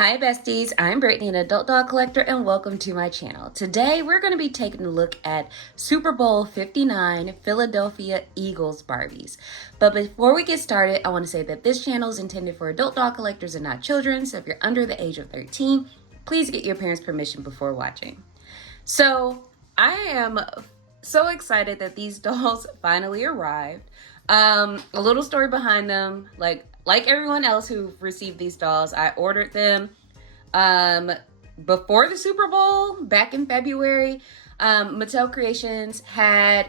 Hi besties, I'm Brittany, an adult doll collector, and welcome to my channel. Today we're going to be taking a look at Super Bowl 59 Philadelphia Eagles Barbies. But before we get started, I want to say that this channel is intended for adult doll collectors and not children, so if you're under the age of 13, please get your parents' permission before watching. So I am so excited that these dolls finally arrived. A little story behind them, like everyone else who received these dolls, I ordered them before the Super Bowl back in February. Mattel Creations had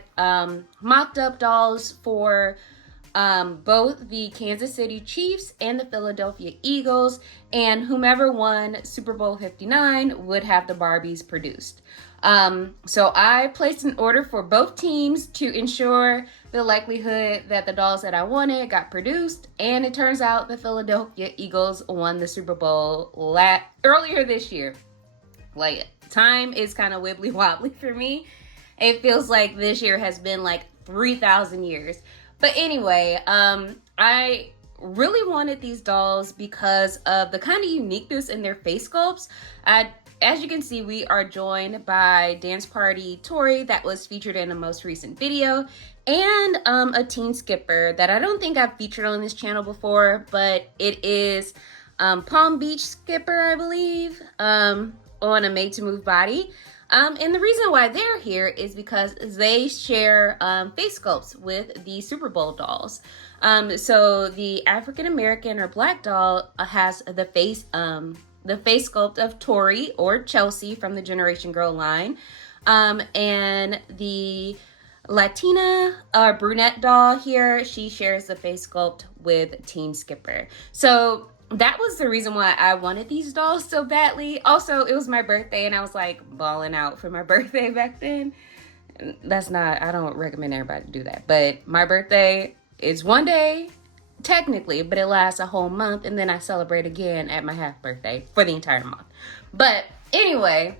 mocked up dolls for both the Kansas City Chiefs and the Philadelphia Eagles, and whomever won Super Bowl 59 would have the Barbies produced. So I placed an order for both teams to ensure the likelihood that the dolls that I wanted got produced, and it turns out the Philadelphia Eagles won the Super Bowl earlier this year. Like, time is kind of wibbly wobbly for me. It feels like this year has been like 3,000 years. But anyway, I really wanted these dolls because of the kind of uniqueness in their face sculpts. As you can see, we are joined by Dance Party Tori that was featured in the most recent video, and a teen skipper that I don't think I've featured on this channel before, but it is Palm Beach Skipper, I believe, on a Made to Move body. And the reason why they're here is because they share face sculpts with the Super Bowl dolls. So the African American or Black doll has the face sculpt of Tori or Chelsea from the Generation Girl line. And the Latina brunette doll here, she shares the face sculpt with Teen Skipper. So that was the reason why I wanted these dolls so badly. Also, it was my birthday and I was like balling out for my birthday back then. I don't recommend everybody do that. But my birthday is one day, technically, but it lasts a whole month, and then I celebrate again at my half birthday for the entire month. But anyway,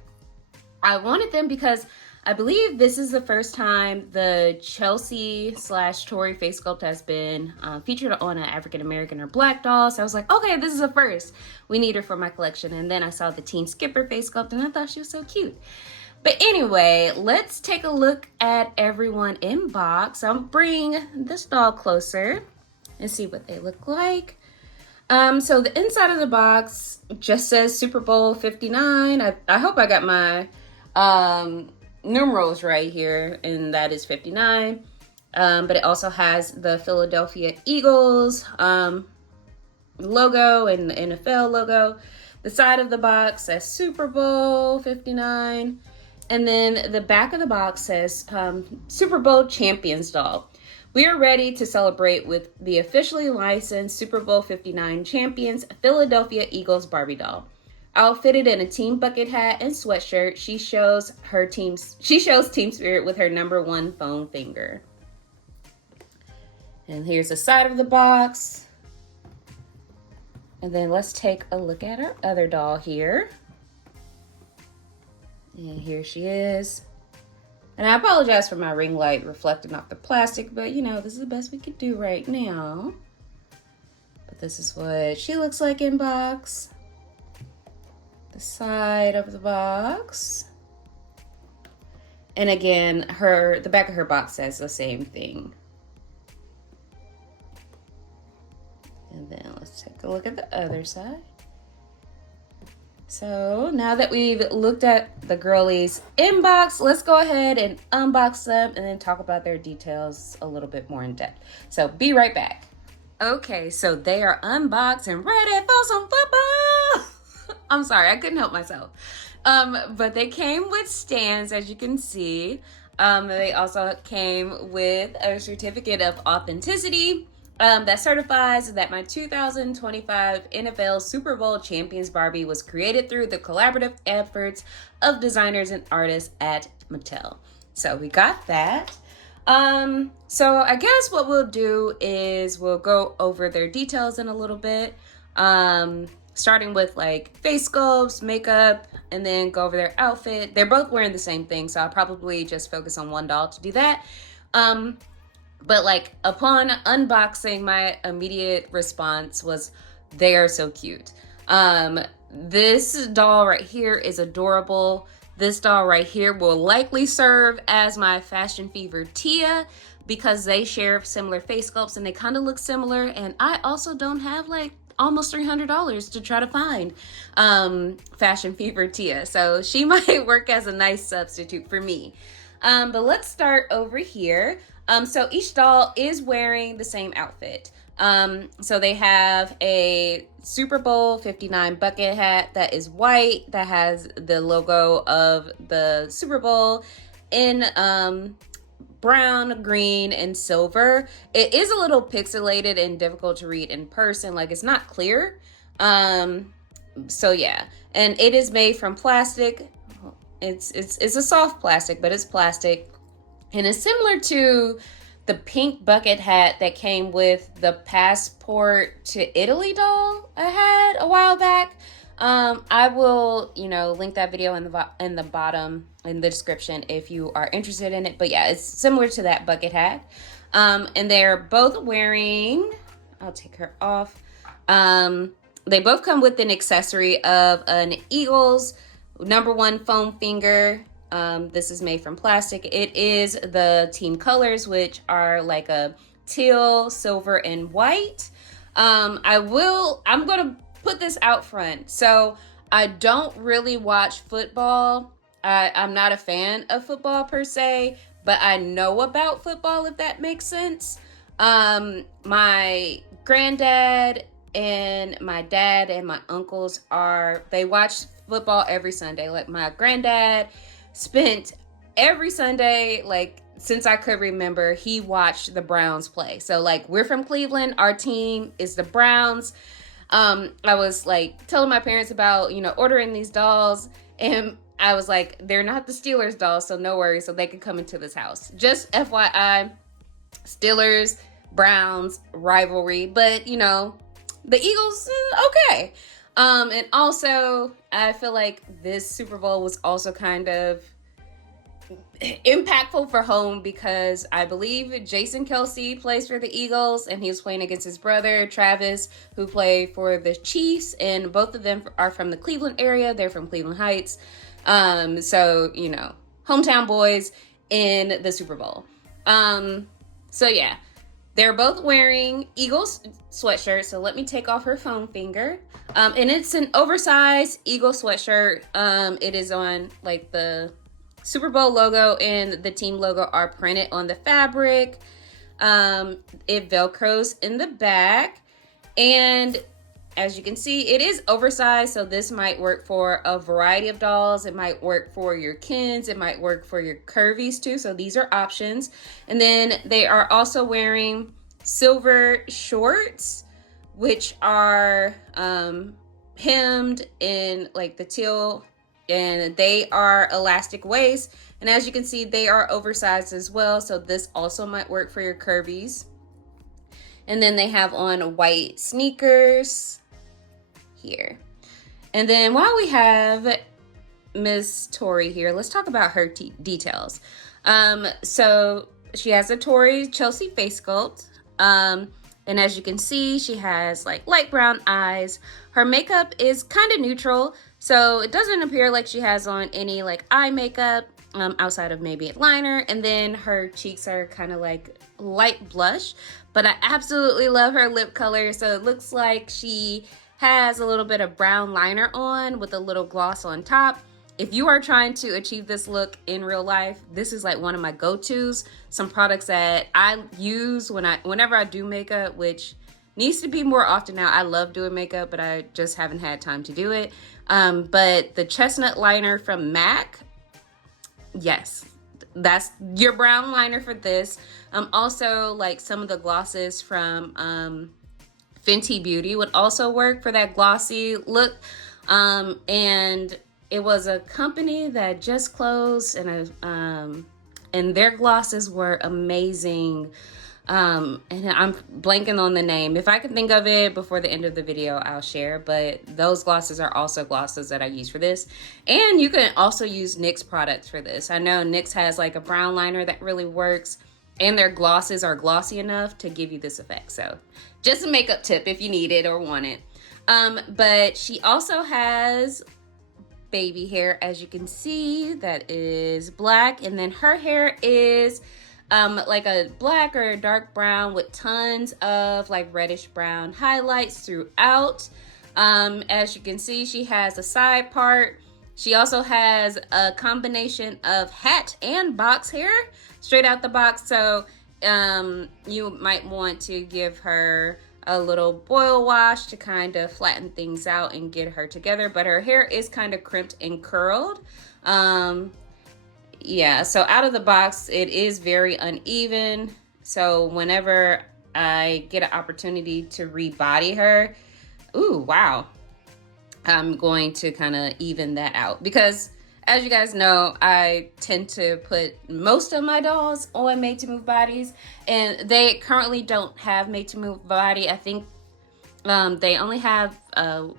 I wanted them because I believe this is the first time the Chelsea / Tori face sculpt has been featured on an African American or Black doll. So I was like, okay, this is a first. We need her for my collection. And then I saw the Teen Skipper face sculpt and I thought she was so cute. But anyway, let's take a look at everyone in box. I'll bring this doll closer and see what they look like. So the inside of the box just says Super Bowl 59. I hope I got my numerals right here, and that is 59. But it also has the Philadelphia Eagles logo and the NFL logo. The side of the box says Super Bowl 59. And then the back of the box says Super Bowl Champions doll. We are ready to celebrate with the officially licensed Super Bowl 59 champions, Philadelphia Eagles Barbie doll. Outfitted in a team bucket hat and sweatshirt, she shows team spirit with her #1 foam finger. And here's the side of the box. And then let's take a look at our other doll here. And here she is. And I apologize for my ring light reflecting off the plastic, but you know, this is the best we could do right now. But this is what she looks like in box. The side of the box. And again, the back of her box says the same thing. And then let's take a look at the other side. So now that we've looked at the girlies in box, let's go ahead and unbox them and then talk about their details a little bit more in depth. So be right back. Okay, so they are unboxed and ready for some football. I'm sorry, I couldn't help myself. But they came with stands, as you can see. They also came with a certificate of authenticity that certifies that my 2025 NFL Super Bowl Champions Barbie was created through the collaborative efforts of designers and artists at Mattel. So we got that. So I guess what we'll do is we'll go over their details in a little bit. Starting with like face sculpts, makeup, and then go over their outfit. They're both wearing the same thing, so I'll probably just focus on one doll to do that. But like upon unboxing, my immediate response was, they are so cute. This doll right here is adorable. This doll right here will likely serve as my Fashion Fever Tia because they share similar face sculpts and they kind of look similar. And I also don't have like almost $300 to try to find Fashion Fever Tia. So she might work as a nice substitute for me. But let's start over here. So each doll is wearing the same outfit. So they have a Super Bowl 59 bucket hat that is white, that has the logo of the Super Bowl in brown, green, and silver. It is a little pixelated and difficult to read in person, like it's not clear. So yeah, and it is made from plastic. It's a soft plastic, but it's plastic, and it's similar to the pink bucket hat that came with the Passport to Italy doll I had a while back. I will, link that video in the bottom in the description if you are interested in it. But yeah, it's similar to that bucket hat. And they're both wearing, I'll take her off. They both come with an accessory of an Eagles #1 foam finger. This is made from plastic. It is the team colors, which are like a teal, silver, and white. I'm gonna put this out front. So I don't really watch football. I'm not a fan of football per se, but I know about football, if that makes sense. My granddad and my dad and my uncles they watch football every Sunday. Like my granddad spent every Sunday, like since I could remember, he watched the Browns play. So like we're from Cleveland, our team is the Browns. I was like telling my parents about, ordering these dolls, and I was like, they're not the Steelers dolls, so no worries, so they can come into this house. Just FYI, Steelers, Browns, rivalry, but the Eagles, okay. And also, I feel like this Super Bowl was also kind of impactful for home because I believe Jason Kelce plays for the Eagles and he was playing against his brother Travis, who played for the Chiefs, and both of them are from the Cleveland area. They're from Cleveland Heights. So, hometown boys in the Super Bowl. So yeah, they're both wearing Eagles sweatshirts. So let me take off her foam finger. And it's an oversized Eagle sweatshirt. It is on like the Super Bowl logo and the team logo are printed on the fabric. It velcros in the back, and as you can see, it is oversized, so this might work for a variety of dolls. It might work for your Kens, it might work for your curvies too, so these are options. And then they are also wearing silver shorts, which are hemmed in like the teal, and they are elastic waist, and as you can see, they are oversized as well, so this also might work for your curvies. And then they have on white sneakers here. And then while we have Miss Tori here, let's talk about her details. So she has a Tori Chelsea face sculpt. And as you can see, she has like light brown eyes. Her makeup is kind of neutral, so it doesn't appear like she has on any like eye makeup outside of maybe a liner. And then her cheeks are kind of like light blush, but I absolutely love her lip color. So it looks like she has a little bit of brown liner on with a little gloss on top. If you are trying to achieve this look in real life, this is like one of my go-tos. Some products that I use whenever I do makeup, which needs to be more often now. I love doing makeup, but I just haven't had time to do it. But the chestnut liner from MAC, yes, that's your brown liner for this. Also, like some of the glosses from Fenty Beauty would also work for that glossy look. And it was a company that just closed, and their glosses were amazing. And I'm blanking on the name. If I can think of it before the end of the video, I'll share. But those glosses are also glosses that I use for this. And you can also use NYX products for this. I know NYX has like a brown liner that really works, and their glosses are glossy enough to give you this effect. So just a makeup tip if you need it or want it. But she also has baby hair, as you can see, that is black, and then her hair is like a black or a dark brown with tons of like reddish brown highlights throughout. As you can see, she has a side part. She also has a combination of hat and box hair straight out the box. So you might want to give her a little boil wash to kind of flatten things out and get her together. But her hair is kind of crimped and curled. Yeah, so out of the box, it is very uneven. So whenever I get an opportunity to rebody her, ooh, wow, I'm going to kind of even that out, because as you guys know, I tend to put most of my dolls on made to move bodies, and they currently don't have made to move body. I think they only have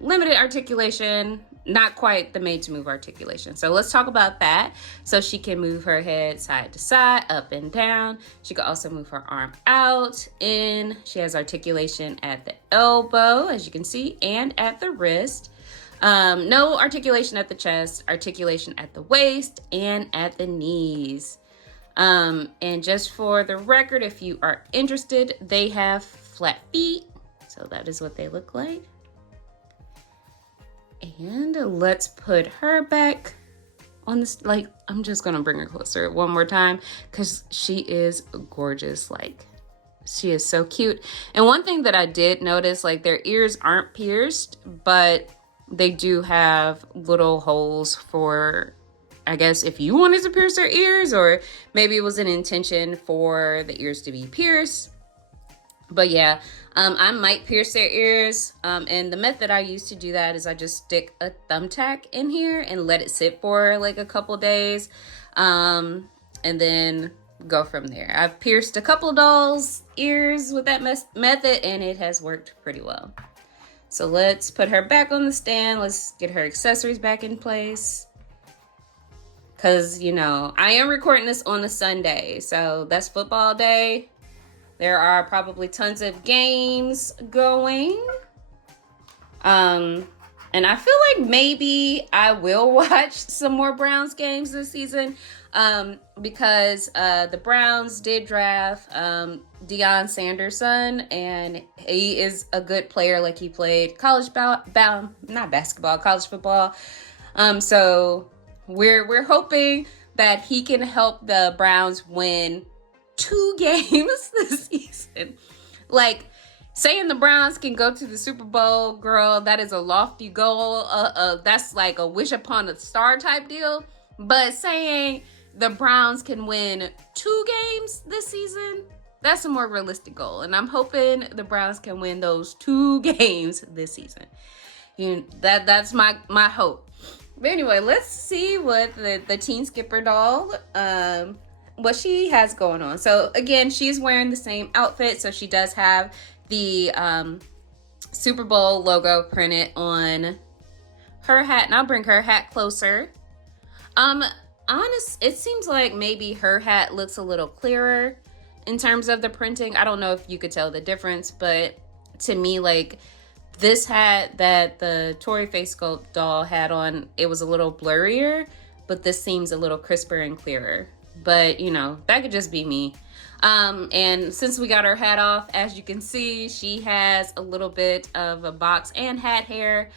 limited articulation, not quite the made to move articulation. So let's talk about that. So she can move her head side to side, up and down. She can also move her arm out, in. She has articulation at the elbow, as you can see, and at the wrist. No articulation at the chest, articulation at the waist, and at the knees. And just for the record, if you are interested, they have flat feet. So that is what they look like. And let's put her back on this. Like, I'm just gonna bring her closer one more time because she is gorgeous. Like, she is so cute. And one thing that I did notice, like, their ears aren't pierced, but they do have little holes for, I guess, if you wanted to pierce their ears, or maybe it was an intention for the ears to be pierced. But yeah, I might pierce their ears. And the method I use to do that is I just stick a thumbtack in here and let it sit for like a couple days. And then go from there. I've pierced a couple dolls' ears with that method, and it has worked pretty well. So let's put her back on the stand. Let's get her accessories back in place. Because, you know, I am recording this on a Sunday, so that's football day. There are probably tons of games going. And I feel like maybe I will watch some more Browns games this season, because the Browns did draft Deion Sanders' son, and he is a good player. Like, he played college college football. So we're hoping that he can help the Browns win 2 games this season. Like, saying the Browns can go to the Super Bowl, girl, that is a lofty goal. That's like a wish upon a star type deal. But saying the Browns can win 2 games this season, that's a more realistic goal. And I'm hoping the Browns can win those 2 games this season. That's my hope. But anyway, let's see what the Teen Skipper doll, what she has going on. So again, she's wearing the same outfit. So she does have the Super Bowl logo printed on her hat. And I'll bring her hat closer. It seems like maybe her hat looks a little clearer in terms of the printing. I don't know if you could tell the difference, but to me, like, this hat that the Tori Face Sculpt doll had on, it was a little blurrier, but this seems a little crisper and clearer. But, you know, that could just be me. And since we got her hat off, as you can see, she has a little bit of a box and hat hair.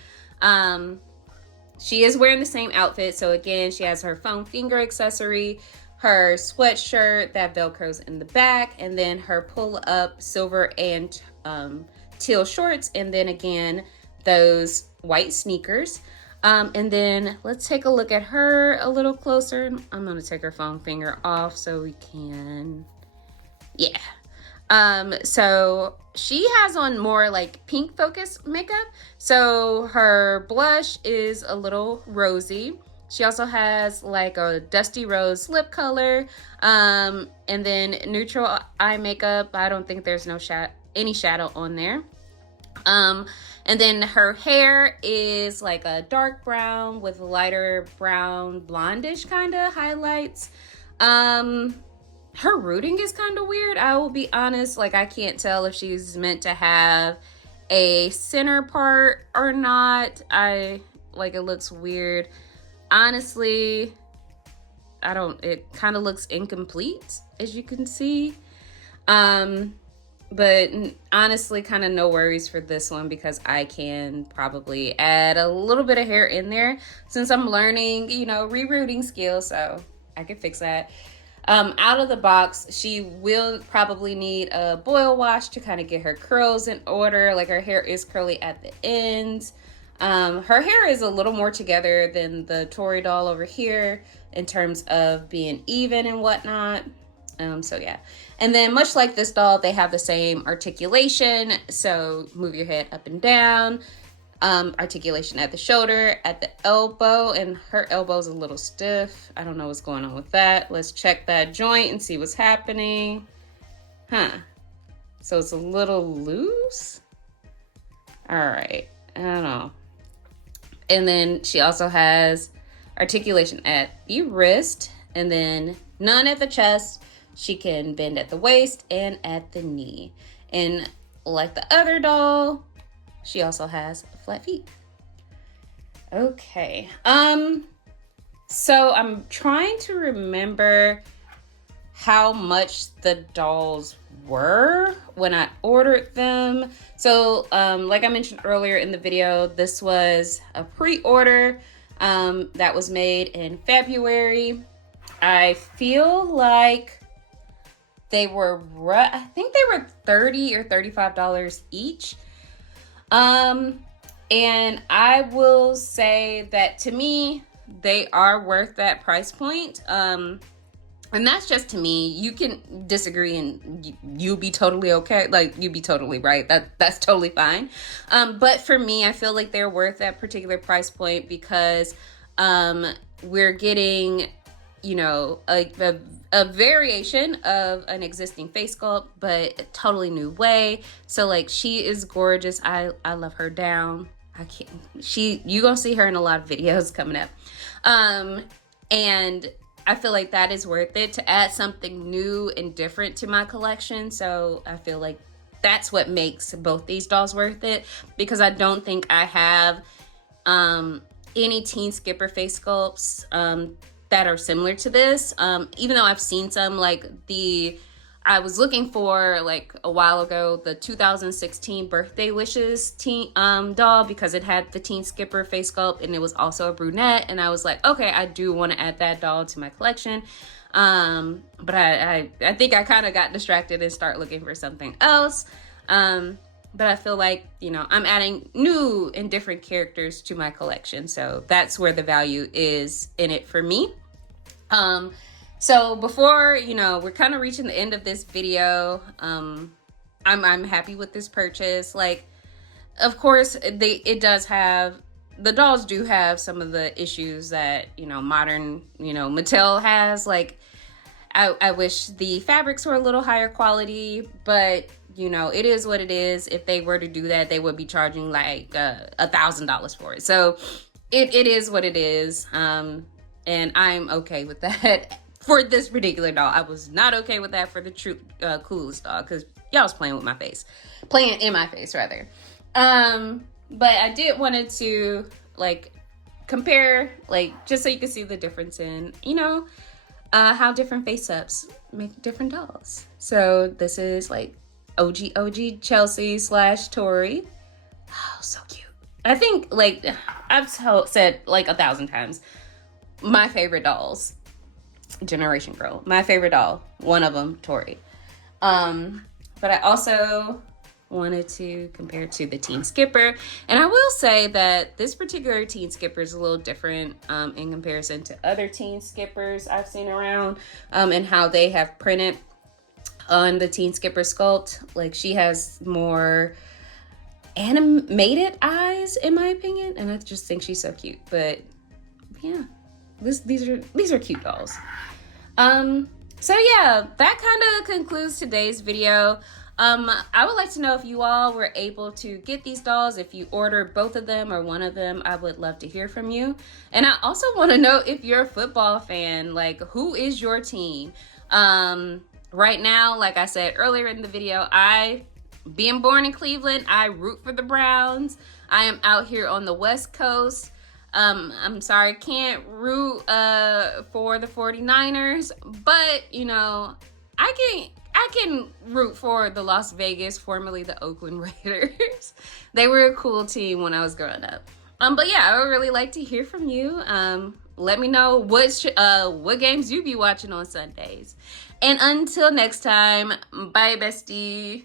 She is wearing the same outfit. So again, she has her foam finger accessory, her sweatshirt that velcros in the back, and then her pull-up silver and teal shorts, and then again those white sneakers. And then let's take a look at her a little closer. I'm going to take her foam finger off so we can, yeah. So she has on more like pink focused makeup. So her blush is a little rosy. She also has like a dusty rose lip color. And then neutral eye makeup. I don't think there's any shadow on there. And then her hair is like a dark brown with lighter brown blondish kind of highlights. Her rooting is kind of weird. I will be honest, like, I can't tell if she's meant to have a center part or not. It looks weird. Honestly, it kind of looks incomplete, as you can see. But honestly, kind of no worries for this one, because I can probably add a little bit of hair in there since I'm learning, rerouting skills, so I can fix that. Out of the box, she will probably need a boil wash to kind of get her curls in order. Like, her hair is curly at the ends. Her hair is a little more together than the Tori doll over here in terms of being even and whatnot. So yeah. And then much like this doll, they have the same articulation. So move your head up and down. Articulation at the shoulder, at the elbow, and her elbow's a little stiff. I don't know what's going on with that. Let's check that joint and see what's happening. So it's a little loose. All right, I don't know. And then she also has articulation at the wrist, and then none at the chest. She can bend at the waist and at the knee. And like the other doll, she also has flat feet. Okay. So I'm trying to remember how much the dolls were when I ordered them. So, like I mentioned earlier in the video, this was a pre-order that was made in February. I feel like they were, I think they were $30 or $35 each. And I will say that to me, they are worth that price point. And that's just to me. You can disagree and you'll be totally okay. Like, you'll be totally right. That's totally fine. But for me, I feel like they're worth that particular price point because, we're getting, a variation of an existing face sculpt, but a totally new way. So like, she is gorgeous. I love her down. You gonna see her in a lot of videos coming up. And I feel like that is worth it to add something new and different to my collection. So I feel like that's what makes both these dolls worth it, because I don't think I have any Teen Skipper face sculpts that are similar to this. Even though I've seen some, I was looking for, like, a while ago, the 2016 Birthday Wishes teen doll, because it had the Teen Skipper face sculpt and it was also a brunette, and I was like, okay, I do want to add that doll to my collection. But I think I kind of got distracted and start looking for something else. But I feel like, I'm adding new and different characters to my collection. So that's where the value is in it for me. So before, we're kind of reaching the end of this video, I'm happy with this purchase. Like, of course, the dolls do have some of the issues that, modern, Mattel has. Like, I wish the fabrics were a little higher quality, but it is what it is. If they were to do that, they would be charging like $1,000 for it. So it is what it is. And I'm okay with that for this particular doll. I was not okay with that for the true coolest doll, because y'all was playing in my face, rather. But I did wanted to compare, just so you can see the difference in, how different face ups make different dolls. So this is OG Chelsea / Tori. Oh, so cute. I think, I've said 1,000 times, my favorite dolls, Generation Girl. My favorite doll, one of them, Tori. But I also wanted to compare to the Teen Skipper. And I will say that this particular Teen Skipper is a little different in comparison to other Teen Skippers I've seen around, and how they have printed on the Teen Skipper sculpt. Like, she has more animated eyes, in my opinion, and I just think she's so cute. But yeah, these are cute dolls. So yeah, that kind of concludes today's video. I would like to know if you all were able to get these dolls. If you ordered both of them or one of them, I would love to hear from you. And I also want to know, if you're a football fan, who is your team? Right now, like I said earlier in the video, I Being born in Cleveland, I root for the Browns. I am out here on the West Coast. I'm sorry, I can't root for the 49ers, but you know, I can root for the Las Vegas, formerly the Oakland Raiders. They were a cool team when I was growing up. But yeah, I would really like to hear from you. Let me know what games you be watching on Sundays. And until next time, bye, bestie.